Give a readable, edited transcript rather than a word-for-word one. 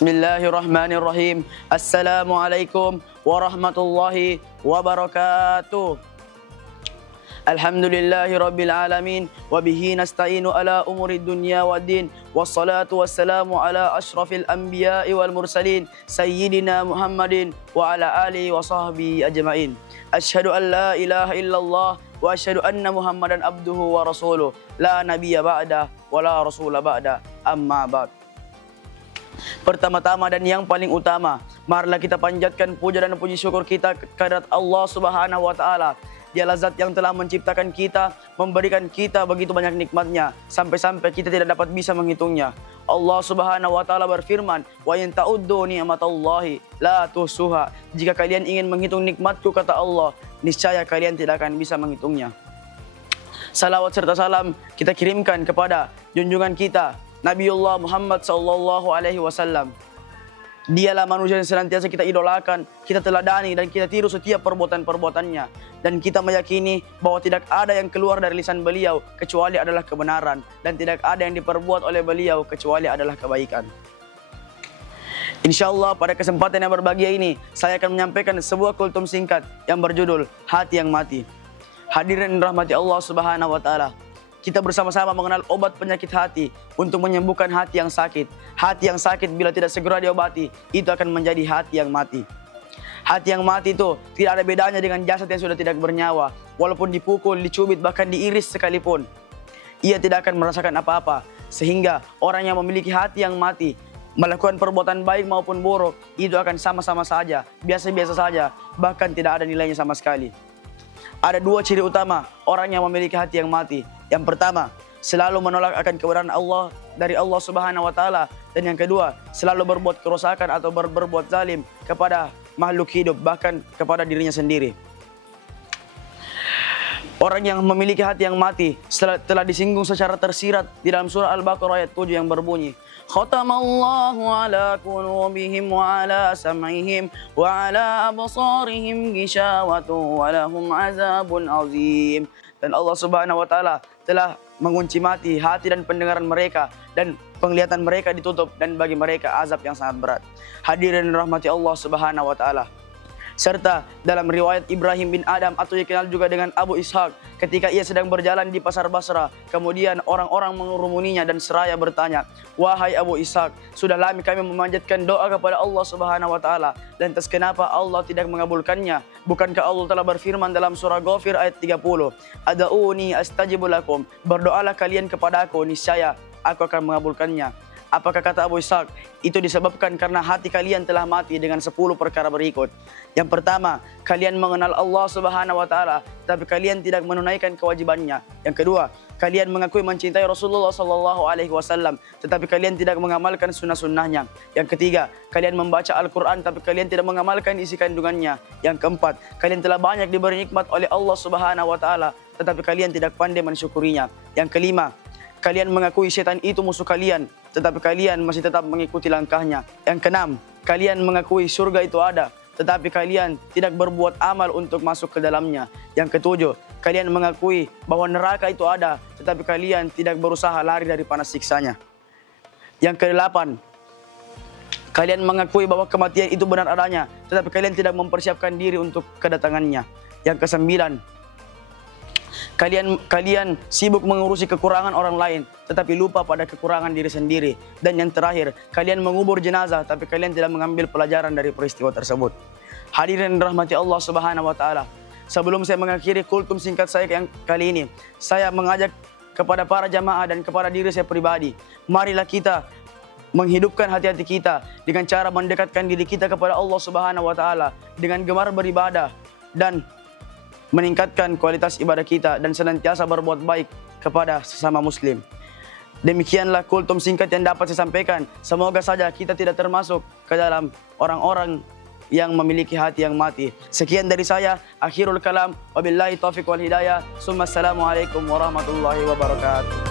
Bismillahirrahmanirrahim. Assalamualaikum warahmatullahi wabarakatuh. Alhamdulillahi rabbil alamin. Wabihi nasta'inu ala umuri dunya wa din. Wassalatu wassalamu ala ashrafil anbiya'i wal mursalin. Sayyidina Muhammadin wa ala alihi wa sahbihi ajma'in. Ashhadu an la ilaha illallah wa ashhadu anna Muhammadan abduhu wa rasuluh. La nabiyya ba'da wa la rasula ba'da. Amma ba'd. Pertama-tama dan yang paling utama, marilah kita panjatkan puja dan puji syukur kita kehadirat Allah Subhanahu wa taala. Dialah zat yang telah menciptakan kita, memberikan kita begitu banyak nikmatnya, sampai-sampai kita tidak dapat bisa menghitungnya. Allah Subhanahu wa taala berfirman, "Wa in ta'uddu ni'matallahi la tuhsuha." Jika kalian ingin menghitung nikmatku, kata Allah, niscaya kalian tidak akan bisa menghitungnya. Salawat serta salam kita kirimkan kepada junjungan kita Nabiullah Muhammad sallallahu alaihi wasallam. Dialah manusia yang senantiasa kita idolakan, kita teladani dan kita tiru setiap perbuatan-perbuatannya. Dan kita meyakini bahwa tidak ada yang keluar dari lisan beliau kecuali adalah kebenaran, dan tidak ada yang diperbuat oleh beliau kecuali adalah kebaikan. Insyaallah pada kesempatan yang berbahagia ini saya akan menyampaikan sebuah kultum singkat yang berjudul Hati yang Mati. Hadirin rahmati Allah Subhanahu wa taala. Kita bersama-sama mengenal obat penyakit hati untuk menyembuhkan hati yang sakit. Hati yang sakit bila tidak segera diobati, itu akan menjadi hati yang mati. Hati yang mati itu tidak ada bedanya dengan jasad yang sudah tidak bernyawa. Walaupun dipukul, dicubit, bahkan diiris sekalipun, ia tidak akan merasakan apa-apa. Sehingga orang yang memiliki hati yang mati, melakukan perbuatan baik maupun buruk, itu akan sama-sama saja, biasa-biasa saja, bahkan tidak ada nilainya sama sekali. Ada dua ciri utama orang yang memiliki hati yang mati. Yang pertama, selalu menolak akan kebenaran Allah dari Allah Subhanahu wa taala, dan yang kedua, selalu berbuat kerusakan atau berbuat zalim kepada makhluk hidup, bahkan kepada dirinya sendiri. Orang yang memiliki hati yang mati telah disinggung secara tersirat di dalam surah Al-Baqarah ayat 7 yang berbunyi, Khatamallahu ala qulubihim wa ala sam'ihim wa ala absarihim ghishawatu wa lahum azabun azim. Dan Allah Subhanahu wa taala telah mengunci mati hati dan pendengaran mereka, dan penglihatan mereka ditutup, dan bagi mereka azab yang sangat berat. Hadirin rahmati Allah Subhanahu wa taala. Serta dalam riwayat Ibrahim bin Adam atau dikenal juga dengan Abu Ishaq, ketika ia sedang berjalan di pasar Basra, kemudian orang-orang mengerumuninya dan seraya bertanya, "Wahai Abu Ishaq, sudah lama kami memanjatkan doa kepada Allah Subhanahu wa taala, lantas kenapa Allah tidak mengabulkannya? Bukankah Allah telah berfirman dalam surah Ghafir ayat 30, Ad'uni astajibu lakum, berdoalah kalian kepadaku, niscaya aku akan mengabulkannya." Apakah kata Abu Ishaq, itu disebabkan karena hati kalian telah mati dengan 10 perkara berikut. Yang pertama, kalian mengenal Allah Subhanahu wa taala, tapi kalian tidak menunaikan kewajibannya. Yang kedua, kalian mengakui mencintai Rasulullah sallallahu alaihi wasallam, tetapi kalian tidak mengamalkan sunnah-sunnahnya. Yang ketiga, kalian membaca Al-Quran, tapi kalian tidak mengamalkan isi kandungannya. Yang keempat, kalian telah banyak diberi nikmat oleh Allah Subhanahu wa taala, tetapi kalian tidak pandai mensyukurinya. Yang kelima, kalian mengakui setan itu musuh kalian, tetapi kalian masih tetap mengikuti langkahnya. Yang keenam, kalian mengakui surga itu ada, tetapi kalian tidak berbuat amal untuk masuk ke dalamnya. Yang ketujuh, kalian mengakui bahwa neraka itu ada, tetapi kalian tidak berusaha lari dari panas siksanya. Yang kedelapan, kalian mengakui bahwa kematian itu benar adanya, tetapi kalian tidak mempersiapkan diri untuk kedatangannya. Yang kesembilan, Kalian sibuk mengurusi kekurangan orang lain, tetapi lupa pada kekurangan diri sendiri. Dan yang terakhir, kalian mengubur jenazah, tapi kalian tidak mengambil pelajaran dari peristiwa tersebut. Hadirin rahmati Allah Subhanahu wa taala. Sebelum saya mengakhiri kultum singkat saya yang kali ini, saya mengajak kepada para jamaah dan kepada diri saya pribadi, marilah kita menghidupkan hati-hati kita dengan cara mendekatkan diri kita kepada Allah Subhanahu wa taala dengan gemar beribadah dan meningkatkan kualitas ibadah kita dan senantiasa berbuat baik kepada sesama muslim. Demikianlah kultum singkat yang dapat saya sampaikan. Semoga saja kita tidak termasuk ke dalam orang-orang yang memiliki hati yang mati. Sekian dari saya, akhirul kalam, wabillahi taufiq wal hidayah. Assalamualaikum warahmatullahi wabarakatuh.